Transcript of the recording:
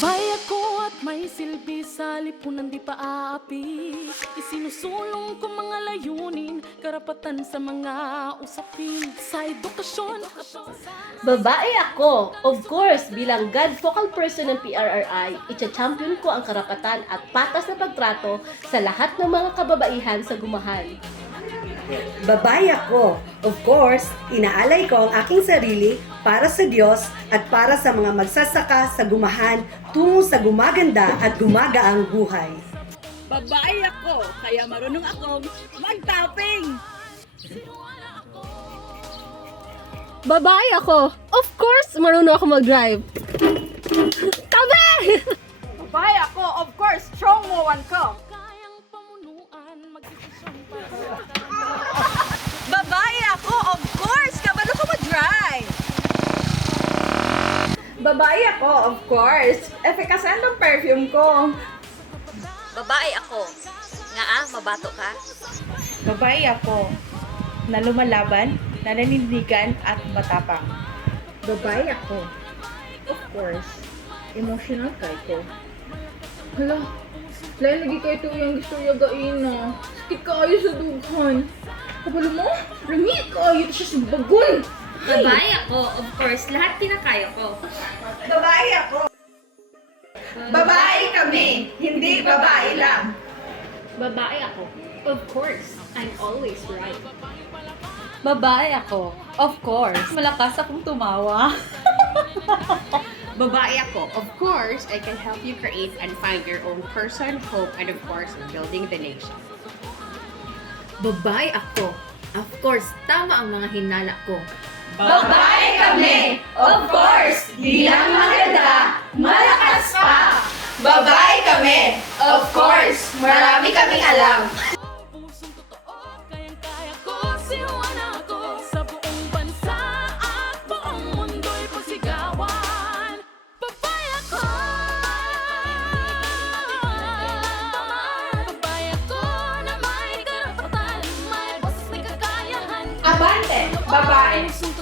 Babae ako at may silbi sa lipunan di pa aapi. Isinusulong ko mga layunin, karapatan sa mga usapin, sa edukasyon. Babae ako! Of course, bilang God focal person ng PRRI, itcha-champion ko ang karapatan at patas na pagtrato sa lahat ng mga kababaihan sa gumahan. Babae ako. Of course, inaalay ko ang aking sarili para sa Diyos at para sa mga magsasaka sa gumahan tungo sa gumaganda at gumagaang buhay. Babae ako, kaya marunong akong mag-topping! Babae ako! Of course, marunong ako mag-drive. Tabi! Babae ako, of course, strong woman ko! Kayang pamunuan, magdesisyon para Babae ako, of course, kabalo ko mag-drive! Babae ako, of course, efikasan ng perfume ko. Babae ako. Nga mabato ka? Babae ako na lumalaban, nananindigan at matapang. Babae ako. Of course, emotional kay ko. Hala, lain lagi kayo ito yung gusto yagain na. Sakit kayo sa dughan. Kabalo mo? Lamit kayo siya sa bagon. Babae ako, of course, lahat kinakaya ko. Babae ako. Babae kami, hindi babae lang. Babae ako, of course, I'm always right. Babae ako. Of course. Malakas akong tumawa. Babae ako. Of course, I can help you create and find your own person, hope, and of course, building the nation. Babae ako. Of course, tama ang mga hinala ko. Babae kami, of course, di lang maganda, malakas pa. Babae kami, of course, marami kaming alam. pusong totoo, kayang-kaya ko, sinuwana ako sa buong bansa at buong mundo'y pasigawan. Babae ako! Babae ako na may karapatan, may boses, may kakayahan. Abante, babae. Pusong